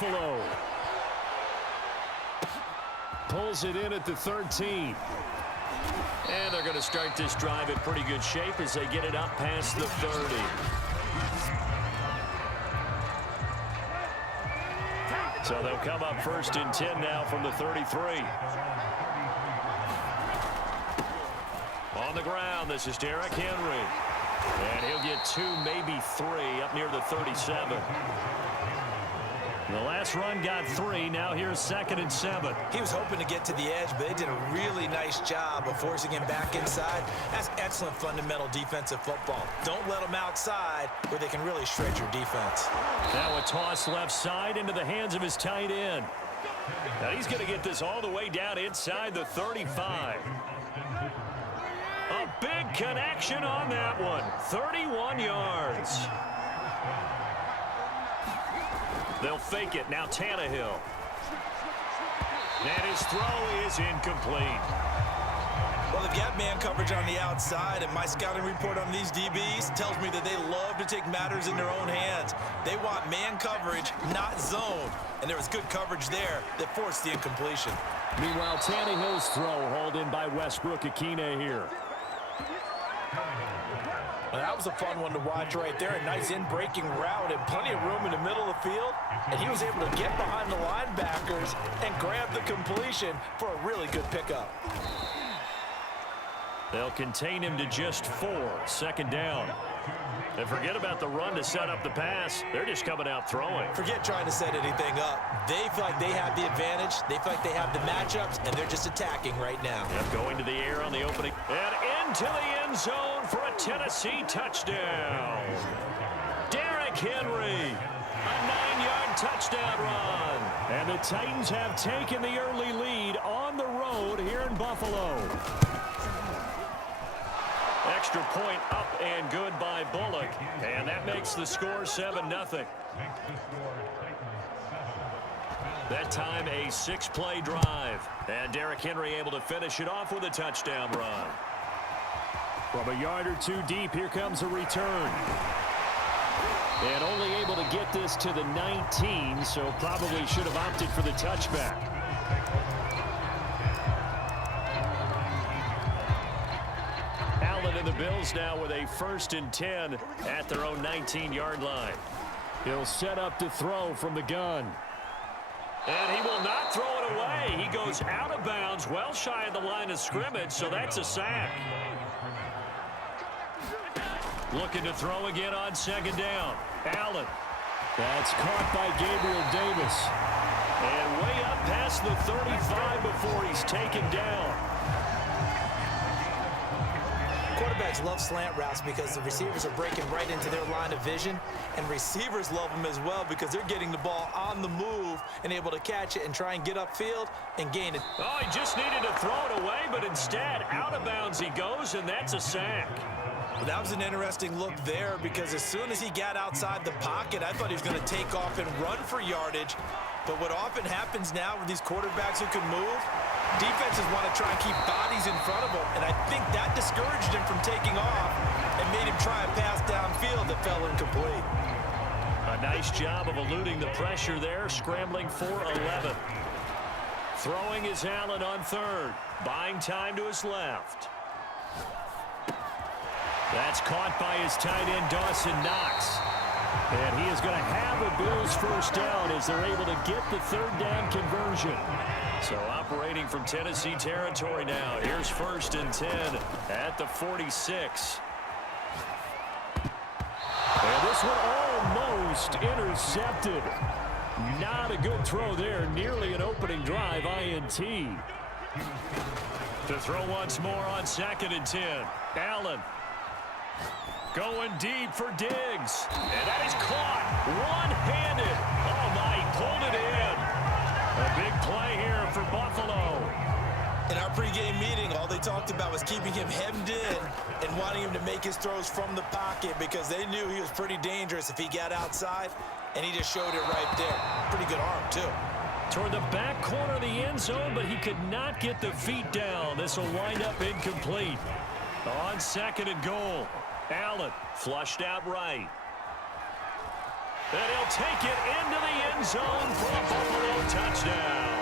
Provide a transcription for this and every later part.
Buffalo. Pulls it in at the 13. And they're going to start this drive in pretty good shape as they get it up past the 30. So they'll come up 1st and 10 now from the 33. On the ground, this is Derrick Henry. And he'll get 2, maybe 3 up near the 37. The last run got 3. Now here's 2nd and 7. He was hoping to get to the edge, but they did a really nice job of forcing him back inside. That's excellent fundamental defensive football. Don't let them outside where they can really shred your defense. Now a toss left side into the hands of his tight end. Now he's going to get this all the way down inside the 35. A big connection on that one. 31 yards. They'll fake it. Now Tannehill. And his throw is incomplete. Well, they've got man coverage on the outside, and my scouting report on these DBs tells me that they love to take matters in their own hands. They want man coverage, not zone. And there was good coverage there that forced the incompletion. Meanwhile, Tannehill's throw hauled in by Westbrook-Ikhine here. Well, that was a fun one to watch right there. A nice in-breaking route and plenty of room in the middle of the field. And he was able to get behind the linebackers and grab the completion for a really good pickup. They'll contain him to just 4. 2nd down. And forget about the run to set up the pass. They're just coming out throwing. Forget trying to set anything up. They feel like they have the advantage. They feel like they have the matchups, and they're just attacking right now. Yep, going to the air on the opening. And into the end zone for a Tennessee touchdown. Derrick Henry. A 9-yard touchdown run. And the Titans have taken the early lead on the road here in Buffalo. Extra point up and good by Bullock. And that makes the score 7-0. That time a 6-play drive. And Derrick Henry able to finish it off with a touchdown run. From a yard or 2 deep, here comes a return. And only able to get this to the 19, so probably should have opted for the touchback. Allen and the Bills now with a 1st and 10 at their own 19-yard line. He'll set up to throw from the gun. And he will not throw it away. He goes out of bounds, well shy of the line of scrimmage, so that's a sack. Looking to throw again on 2nd down. Allen. That's caught by Gabriel Davis. And way up past the 35 before he's taken down. Quarterbacks love slant routes because the receivers are breaking right into their line of vision, and receivers love them as well because they're getting the ball on the move and able to catch it and try and get upfield and gain it. Oh, he just needed to throw it away, but instead out of bounds he goes, and that's a sack. Well, that was an interesting look there because as soon as he got outside the pocket, I thought he was going to take off and run for yardage. But what often happens now with these quarterbacks who can move, defenses want to try and keep bodies in front of them, and I think that discouraged him from taking off and made him try a pass downfield that fell incomplete. A nice job of eluding the pressure there, scrambling for 11. Throwing is Allen on 3rd, buying time to his left. That's caught by his tight end, Dawson Knox. And he is going to have the Bills 1st down as they're able to get the 3rd down conversion. So operating from Tennessee territory now. Here's 1st and 10 at the 46. And this one almost intercepted. Not a good throw there. Nearly an opening drive, INT. To throw once more on 2nd and 10. Allen. Going deep for Diggs. And that is caught one-handed. Oh, my, he pulled it in. A big play here for Buffalo. In our pregame meeting, all they talked about was keeping him hemmed in and wanting him to make his throws from the pocket because they knew he was pretty dangerous if he got outside, and he just showed it right there. Pretty good arm, too. Toward the back corner of the end zone, but he could not get the feet down. This will wind up incomplete. On 2nd and goal. Allen flushed out right. And he'll take it into the end zone for a Buffalo touchdown.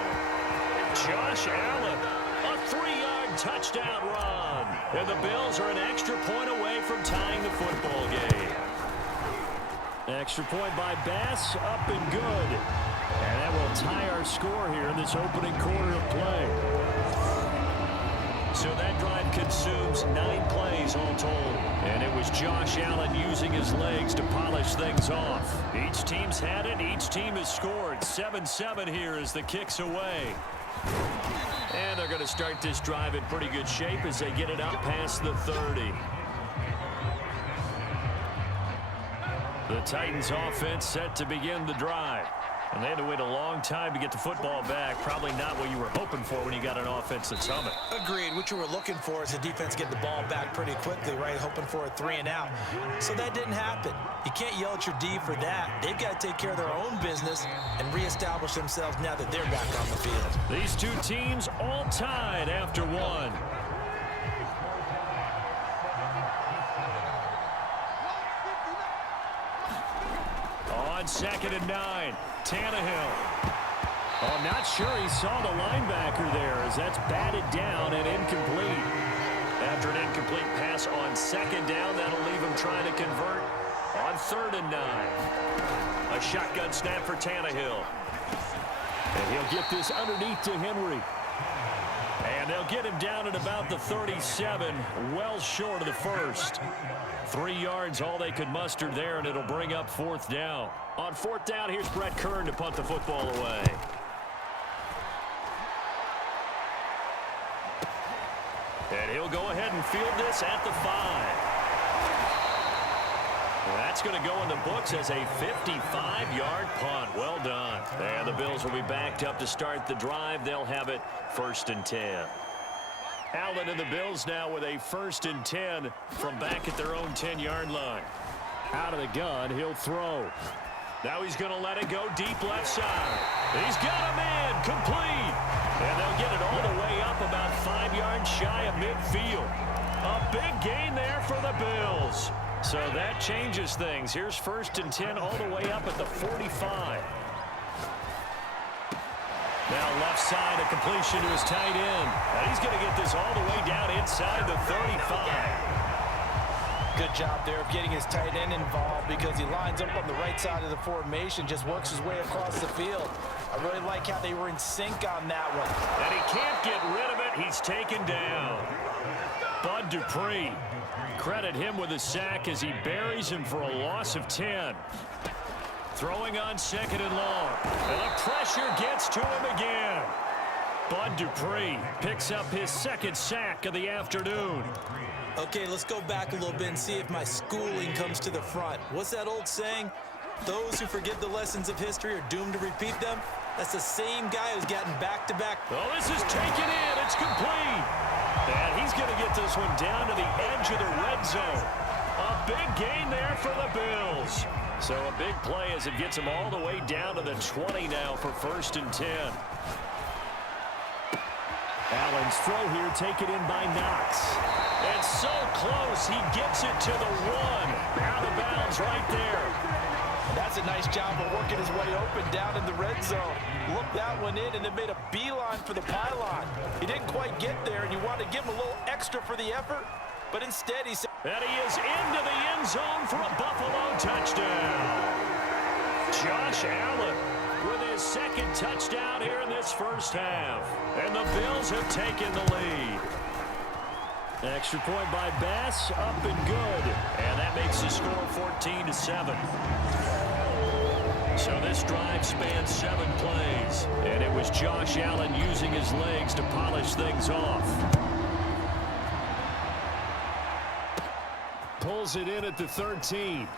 Josh Allen, a 3-yard touchdown run. And the Bills are an extra point away from tying the football game. Extra point by Bass, up and good. And that will tie our score here in this opening quarter of play. So that drive consumes 9 plays all told. And it was Josh Allen using his legs to polish things off. Each team's had it. Each team has scored. 7-7 here as the kick's away. And they're going to start this drive in pretty good shape as they get it out past the 30. The Titans offense set to begin the drive. And they had to wait a long time to get the football back. Probably not what you were hoping for when you got an offense that's humming. Agreed. What you were looking for is the defense get the ball back pretty quickly, right? Hoping for a 3 and out. So that didn't happen. You can't yell at your D for that. They've got to take care of their own business and reestablish themselves now that they're back on the field. These two teams all tied after one. On 2nd and 9, Tannehill. Oh, I'm not sure he saw the linebacker there as that's batted down and incomplete. After an incomplete pass on 2nd down, that'll leave him trying to convert on 3rd and 9. A shotgun snap for Tannehill. And he'll get this underneath to Henry. And they'll get him down at about the 37, well short of the first. 3 yards, all they could muster there, and it'll bring up 4th down. On 4th down, here's Brett Kern to punt the football away. And he'll go ahead and field this at the 5. That's going to go in the books as a 55-yard punt. Well done. And the Bills will be backed up to start the drive. They'll have it 1st and 10. Allen and the Bills now with a 1st and 10 from back at their own 10-yard line. Out of the gun, he'll throw. Now he's going to let it go deep left side. He's got a man complete. And they'll get it all the way up about 5 yards shy of midfield. A big gain there for the Bills. So that changes things. Here's 1st and 10 all the way up at the 45. Now left side, a completion to his tight end. And he's going to get this all the way down inside the 35. Good job there of getting his tight end involved because he lines up on the right side of the formation, just works his way across the field. I really like how they were in sync on that one. And he can't get rid of it. He's taken down. Bud Dupree. Credit him with a sack as he buries him for a loss of 10. Throwing on 2nd and long. And the pressure gets to him again. Bud Dupree picks up his 2nd sack of the afternoon. Okay, let's go back a little bit and see if my schooling comes to the front. What's that old saying? Those who forget the lessons of history are doomed to repeat them. That's the same guy who's gotten back-to-back. Oh, this is taken in. It's complete. And he's going to get this one down to the edge of the red zone. A big gain there for the Bills. So a big play as it gets him all the way down to the 20 now for 1st and 10. Allen's throw here taken in by Knox. And so close, he gets it to the 1. Out of bounds right there. That's a nice job of working his way open down in the red zone. Looked that one in and then made a beeline for the pylon. He didn't quite get there, and you want to give him a little extra for the effort, but instead he said... And he is into the end zone for a Buffalo touchdown. Josh Allen with his 2nd touchdown here in this first half. And the Bills have taken the lead. Extra point by Bass, up and good. And that makes the score 14-7. So this drive spans 7 plays. And it was Josh Allen using his legs to polish things off. Pulls it in at the 13.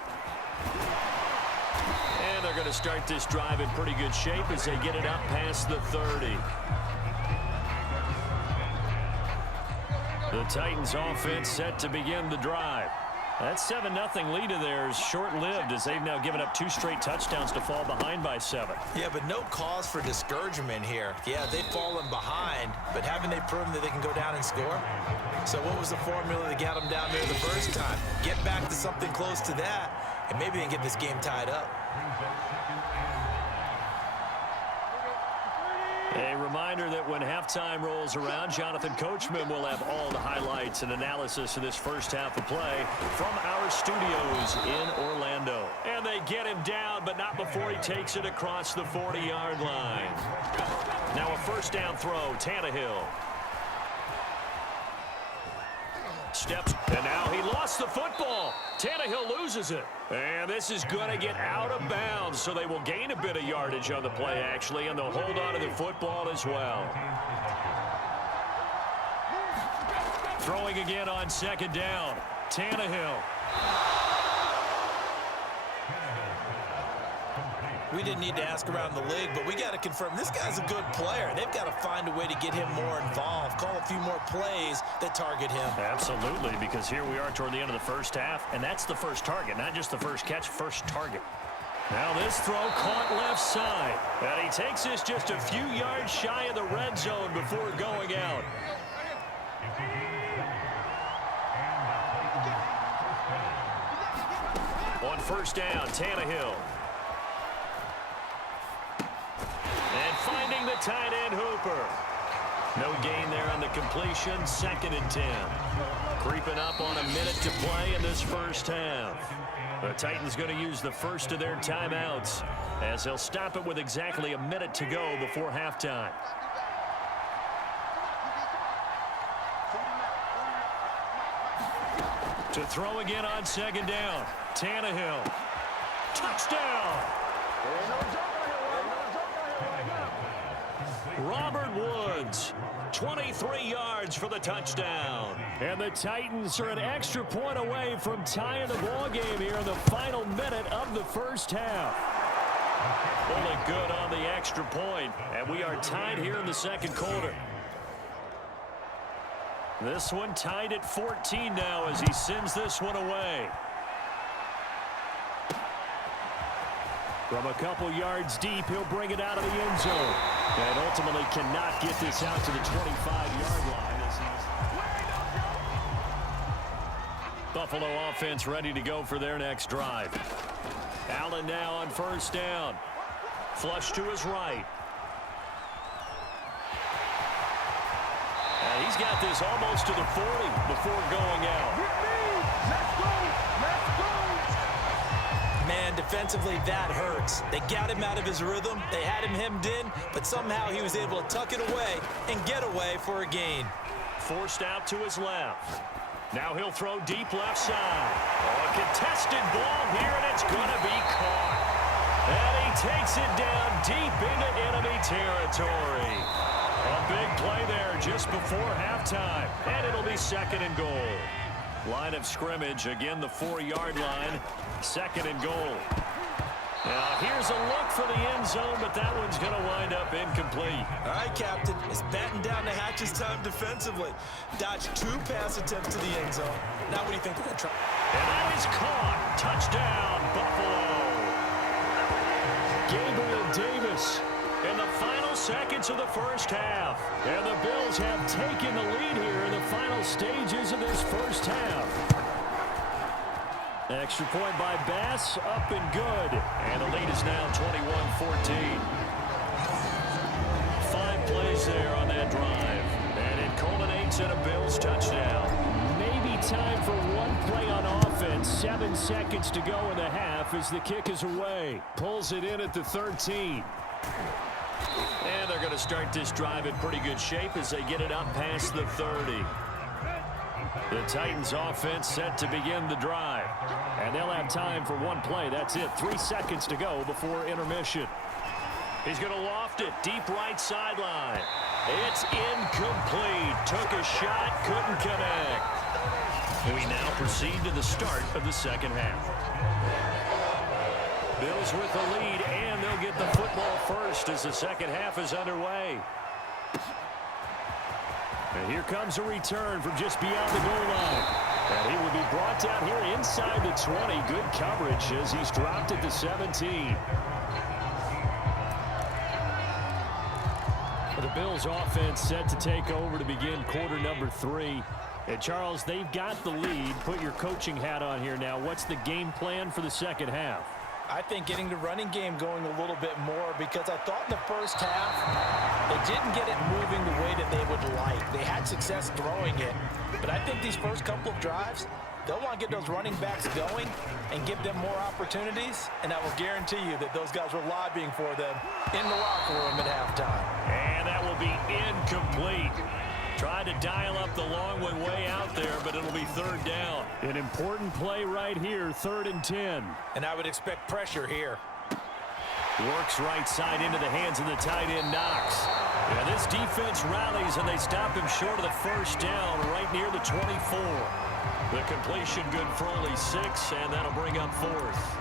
And they're going to start this drive in pretty good shape as they get it up past the 30. The Titans offense set to begin the drive. That 7-0 lead of theirs short-lived as they've now given up 2 straight touchdowns to fall behind by 7. Yeah, but no cause for discouragement here. Yeah, they've fallen behind, but haven't they proven that they can go down and score? So what was the formula that got them down there the first time? Get back to something close to that, and maybe they can get this game tied up. A reminder that when halftime rolls around, Jonathan Coachman will have all the highlights and analysis of this first half of play from our studios in Orlando. And they get him down, but not before he takes it across the 40-yard line. Now a first down throw, Tannehill. Steps, and now he lost the football. Tannehill loses it. And this is going to get out of bounds, so they will gain a bit of yardage on the play, actually, and they'll hold on to the football as well. Throwing again on second down. Tannehill. We didn't need to ask around the league, but we got to confirm this guy's a good player. They've got to find a way to get him more involved, call a few more plays that target him. Absolutely, because here we are toward the end of the first half, and that's the first target, not just the first catch, first target. Now this throw caught left side, and he takes this just a few yards shy of the red zone before going out. On first down, Tannehill. And finding the tight end, Hooper. No gain there on the completion, 2nd and 10. Creeping up on a minute to play in this first half. The Titans going to use the first of their timeouts as they'll stop it with exactly a minute to go before halftime. To throw again on second down, Tannehill. Touchdown! Robert Woods, 23 yards for the touchdown. And the Titans are an extra point away from tying the ball game here in the final minute of the first half. Only good on the extra point, and we are tied here in the second quarter. This one tied at 14 now as he sends this one away. From a couple yards deep, he'll bring it out of the end zone. And ultimately cannot get this out to the 25-yard line. Buffalo offense ready to go for their next drive. Allen now on first down. Flush to his right. And he's got this almost to the 40 before going out. Man, defensively, that hurts. They got him out of his rhythm. They had him hemmed in, but somehow he was able to tuck it away and get away for a gain. Forced out to his left. Now he'll throw deep left side. Oh, a contested ball here, and it's going to be caught. And he takes it down deep into enemy territory. A big play there just before halftime, and it'll be 2nd and goal. Line of scrimmage, again the 4-yard line, 2nd and goal. Now here's a look for the end zone, but that one's going to wind up incomplete. All right, Captain, it's batten down the hatches time defensively. Dodged 2 pass attempts to the end zone. Now what do you think they're going to try? And that is caught. Touchdown, Buffalo. Gabriel Davis in the final seconds of the first half. And the Bills have taken the lead here in the final stages of this first half. Extra point by Bass, up and good. And the lead is now 21-14. 5 plays there on that drive. And it culminates in a Bills touchdown. Maybe time for one play on offense. 7 seconds to go in the half as the kick is away. Pulls it in at the 13. And they're going to start this drive in pretty good shape as they get it up past the 30. The Titans offense set to begin the drive. And they'll have time for one play. That's it. 3 seconds to go before intermission. He's going to loft it deep right sideline. It's incomplete. Took a shot, couldn't connect. We now proceed to the start of the second half. Bills with the lead, and they'll get the football first as the second half is underway. And here comes a return from just beyond the goal line. And he will be brought down here inside the 20. Good coverage as he's dropped at the 17. The Bills offense set to take over to begin quarter number 3. And Charles, they've got the lead. Put your coaching hat on here now. What's the game plan for the second half? I think getting the running game going a little bit more, because I thought in the first half they didn't get it moving the way that they would like. They had success throwing it, but I think these first couple of drives, they'll want to get those running backs going and give them more opportunities, and I will guarantee you that those guys were lobbying for them in the locker room at halftime. And that will be incomplete. Tried to dial up the long one way out there, but it'll be third down. An important play right here, 3rd and 10. And I would expect pressure here. Works right side into the hands of the tight end, Knox. Yeah, this defense rallies, and they stop him short of the first down right near the 24. The completion good for only 6, and that'll bring up 4th.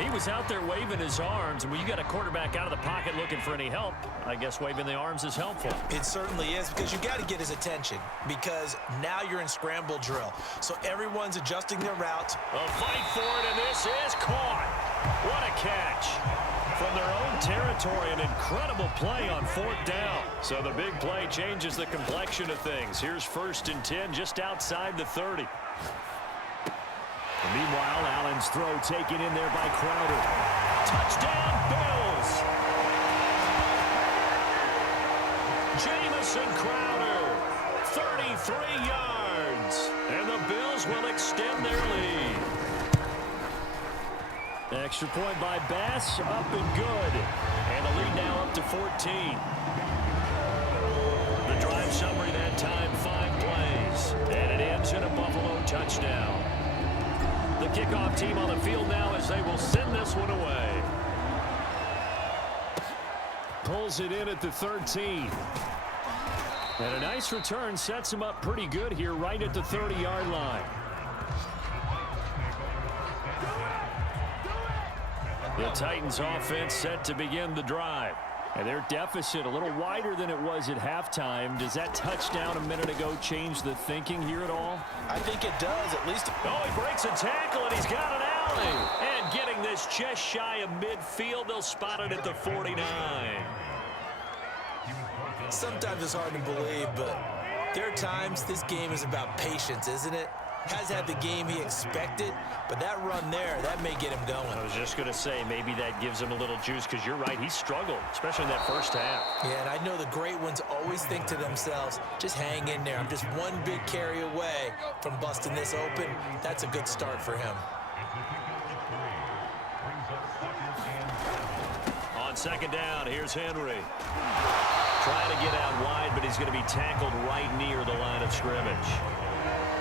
He was out there waving his arms, and when you got a quarterback out of the pocket looking for any help, I guess waving the arms is helpful. It certainly is, because you got to get his attention, because now you're in scramble drill. So everyone's adjusting their routes. A fight for it, and this is caught. What a catch. From their own territory, an incredible play on 4th down. So the big play changes the complexion of things. Here's 1st and 10 just outside the 30. Meanwhile, Allen's throw taken in there by Crowder. Touchdown, Bills! Jamison Crowder, 33 yards. And the Bills will extend their lead. Extra point by Bass, up and good. And the lead now up to 14. The drive summary that time, 5 plays. And it ends in a Buffalo touchdown. The kickoff team on the field now as they will send this one away. Pulls it in at the 13. And a nice return sets him up pretty good here right at the 30-yard line. The Titans offense set to begin the drive. And their deficit a little wider than it was at halftime. Does that touchdown a minute ago change the thinking here at all? I think it does, at least. Oh, he breaks a tackle, and he's got an alley. And getting this just shy of midfield, they'll spot it at the 49. Sometimes it's hard to believe, but there are times this game is about patience, isn't it? Has had the game he expected, but that run there, that may get him going. I was just going to say, maybe that gives him a little juice, because you're right, he struggled, especially in that first half. Yeah, and I know the great ones always think to themselves, just hang in there. I'm just one big carry away from busting this open. That's a good start for him. On 2nd down, here's Henry. Trying to get out wide, but he's going to be tackled right near the line of scrimmage.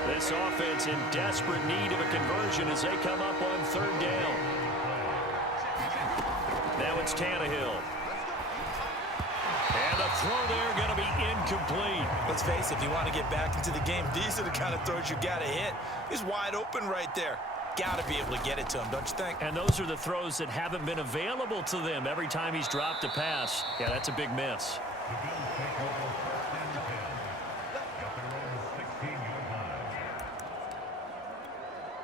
This offense in desperate need of a conversion as they come up on 3rd down. Now it's Tannehill. And the throw there going to be incomplete. Let's face it, if you want to get back into the game, these are the kind of throws you got to hit. He's wide open right there. Got to be able to get it to him, don't you think? And those are the throws that haven't been available to them every time he's dropped a pass. Yeah, that's a big miss.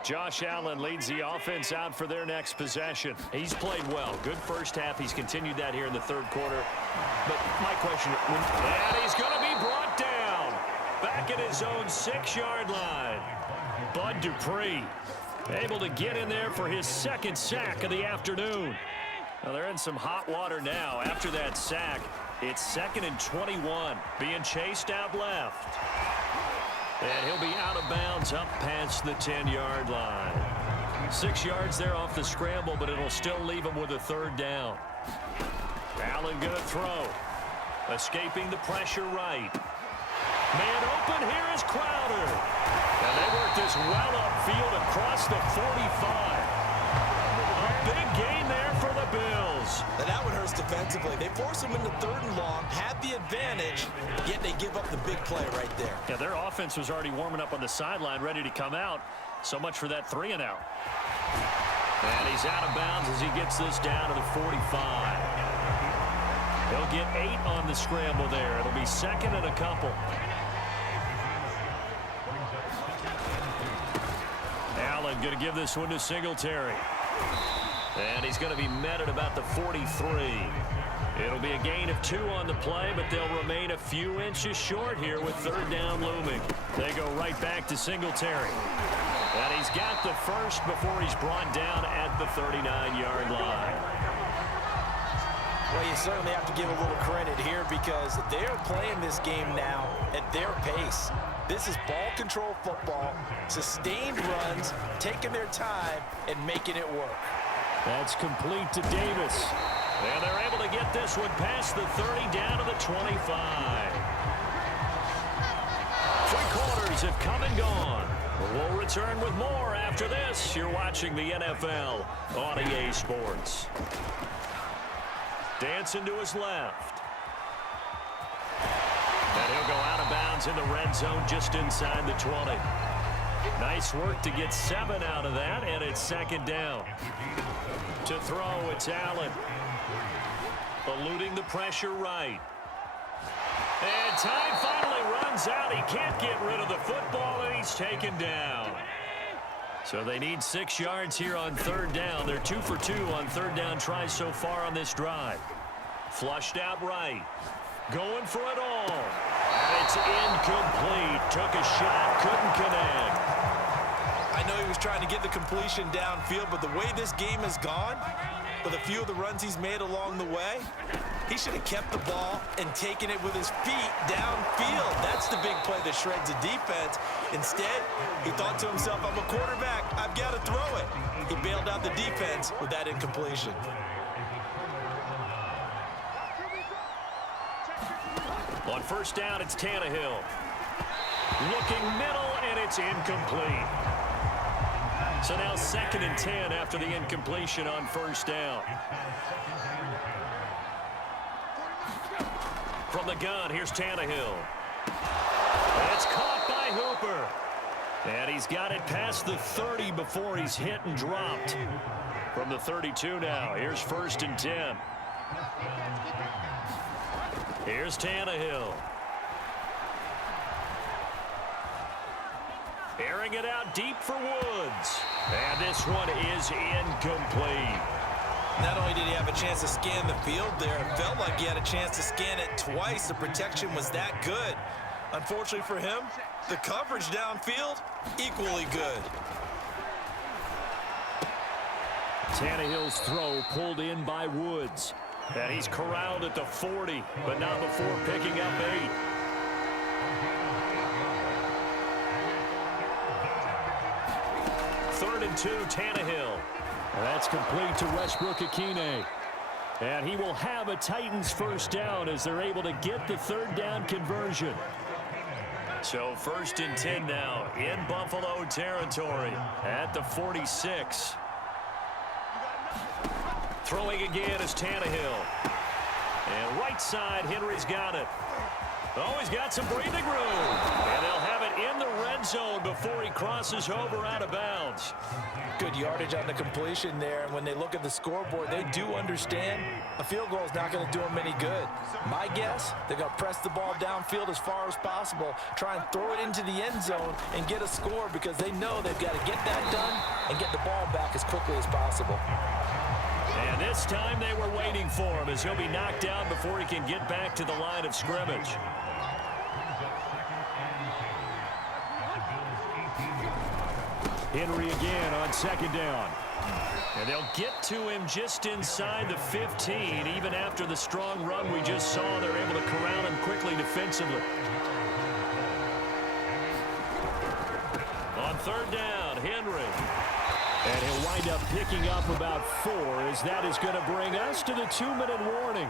Josh Allen leads the offense out for their next possession. He's played well. Good first half. He's continued that here in the 3rd quarter. But my question, and he's going to be brought down back at his own 6-yard line. Bud Dupree able to get in there for his 2nd sack of the afternoon. Well, they're in some hot water now. After that sack, it's 2nd and 21, being chased out left. And he'll be out of bounds up past the 10-yard line. 6 yards there off the scramble, but it'll still leave him with a 3rd down. Allen going to throw. Escaping the pressure right. Man open, here is Crowder. And they work this well upfield across the 45. A big gain there for the Bills. And that one hurts defensively. They force him into 3rd and long, have the advantage, yet they give up the big play right there. Yeah, their offense was already warming up on the sideline, ready to come out. So much for that 3 and out. And he's out of bounds as he gets this down to the 45. He'll get 8 on the scramble there. It'll be 2nd and a couple. Allen going to give this one to Singletary. And he's going to be met at about the 43. It'll be a gain of 2 on the play, but they'll remain a few inches short here with third down looming. They go right back to Singletary. And he's got the first before he's brought down at the 39-yard line. Well, you certainly have to give a little credit here because they're playing this game now at their pace. This is ball control football, sustained runs, taking their time, and making it work. That's complete to Davis. And they're able to get this one past the 30 down to the 25. 3 quarters have come and gone. We'll return with more after this. You're watching the NFL on EA Sports. Dancing to his left. And he'll go out of bounds in the red zone just inside the 20. Nice work to get 7 out of that, and it's second down. To throw, it's Allen. Eluding the pressure right. And time finally runs out. He can't get rid of the football, and he's taken down. So they need 6 yards here on third down. They're 2 for 2 on third down tries so far on this drive. Flushed out right. Going for it all. And it's incomplete. Took a shot, couldn't connect. I know he was trying to get the completion downfield, but the way this game has gone, with a few of the runs he's made along the way, he should have kept the ball and taken it with his feet downfield. That's the big play that shreds the defense. Instead, he thought to himself, I'm a quarterback, I've got to throw it. He bailed out the defense with that incompletion. On first down, it's Tannehill. Looking middle, and it's incomplete. So now 2nd and 10 after the incompletion on first down. From the gun, here's Tannehill. It's caught by Hooper. And he's got it past the 30 before he's hit and dropped. From the 32 now, here's 1st and 10. Here's Tannehill. Airing it out deep for Woods. And this one is incomplete. Not only did he have a chance to scan the field there, it felt like he had a chance to scan it twice. The protection was that good. Unfortunately for him, the coverage downfield, equally good. Tannehill's throw pulled in by Woods. And he's corralled at the 40, but not before picking up 8. Third and 2, Tannehill. That's complete to Westbrook-Ikhine. And he will have a Titans first down as they're able to get the third down conversion. So 1st and 10 now in Buffalo territory at the 46. Throwing again is Tannehill. And right side, Henry's got it. Oh, he's got some breathing room. And they'll have it in the red zone before he crosses over out of bounds. Good yardage on the completion there. And when they look at the scoreboard, they do understand a field goal is not going to do them any good. My guess, they're going to press the ball downfield as far as possible, try and throw it into the end zone and get a score because they know they've got to get that done and get the ball back as quickly as possible. And this time they were waiting for him as he'll be knocked down before he can get back to the line of scrimmage. Henry again on 2nd down. And they'll get to him just inside the 15. Even after the strong run we just saw, they're able to corral him quickly defensively. On 3rd down, Henry. And he'll wind up picking up about 4 as that is going to bring us to the 2-minute warning.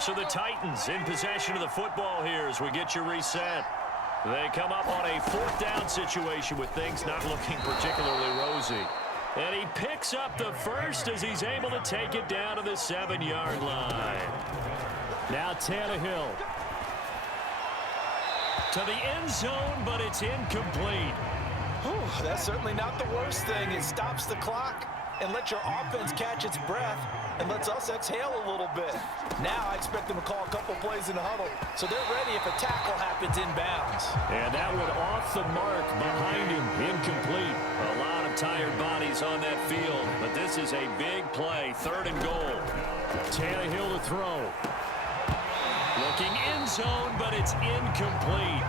So the Titans in possession of the football here as we get you reset. They come up on a 4th down situation with things not looking particularly rosy. And he picks up the first as he's able to take it down to the 7-yard line. Now Tannehill. To the end zone, but it's incomplete. Whew, that's certainly not the worst thing. It stops the clock and lets your offense catch its breath and lets us exhale a little bit. Now I expect them to call a couple plays in the huddle so they're ready if a tackle happens inbounds. And that one off the mark behind him, incomplete. A lot of tired bodies on that field, but this is a big play, 3rd and goal. Tannehill to throw. Looking end zone, but it's incomplete.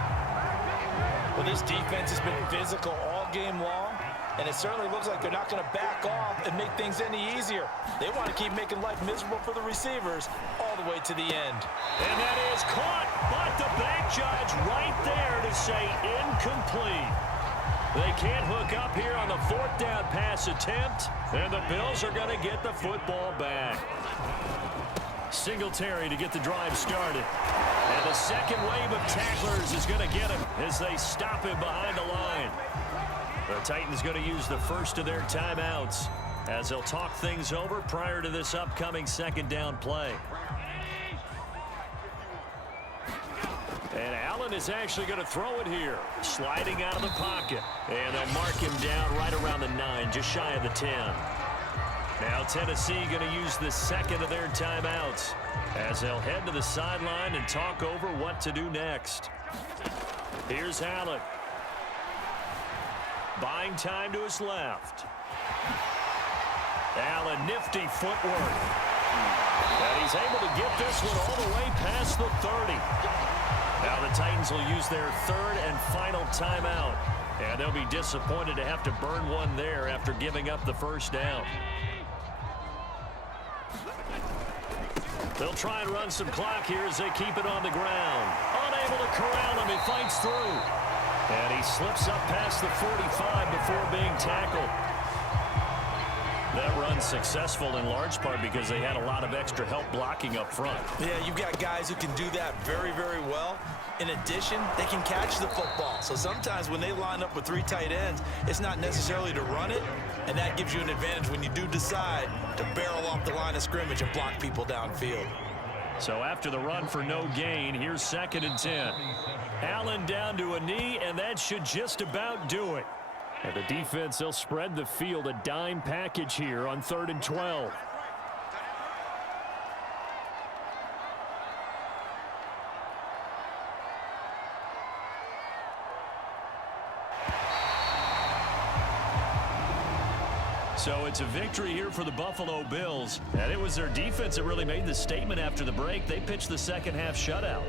Well, this defense has been physical all game long, and it certainly looks like they're not going to back off and make things any easier. They want to keep making life miserable for the receivers all the way to the end. And that is caught, but the back judge right there to say incomplete. They can't hook up here on the 4th down pass attempt, and the Bills are going to get the football back. Singletary to get the drive started. And the second wave of tacklers is going to get him as they stop him behind the line. The Titans going to use the first of their timeouts as they'll talk things over prior to this upcoming 2nd down play. And Allen is actually going to throw it here. Sliding out of the pocket. And they'll mark him down right around the 9, just shy of the 10. Now Tennessee going to use the 2nd of their timeouts as they'll head to the sideline and talk over what to do next. Here's Allen. Buying time to his left. Allen, nifty footwork. And he's able to get this one all the way past the 30. Now the Titans will use their 3rd and final timeout. And they'll be disappointed to have to burn one there after giving up the 1st down. They'll try and run some clock here as they keep it on the ground. Unable to corral him. He fights through. And he slips up past the 45 before being tackled. That run's successful in large part because they had a lot of extra help blocking up front. Yeah, you've got guys who can do that very, very well. In addition, they can catch the football. So sometimes when they line up with 3 tight ends, it's not necessarily to run it, and that gives you an advantage when you do decide to barrel off the line of scrimmage and block people downfield. So after the run for no gain, here's 2nd and 10. Allen down to a knee, and that should just about do it. And the defense, they'll spread the field, a dime package here on 3rd and 12. So it's a victory here for the Buffalo Bills. And it was their defense that really made the statement after the break. They pitched the second half shutout.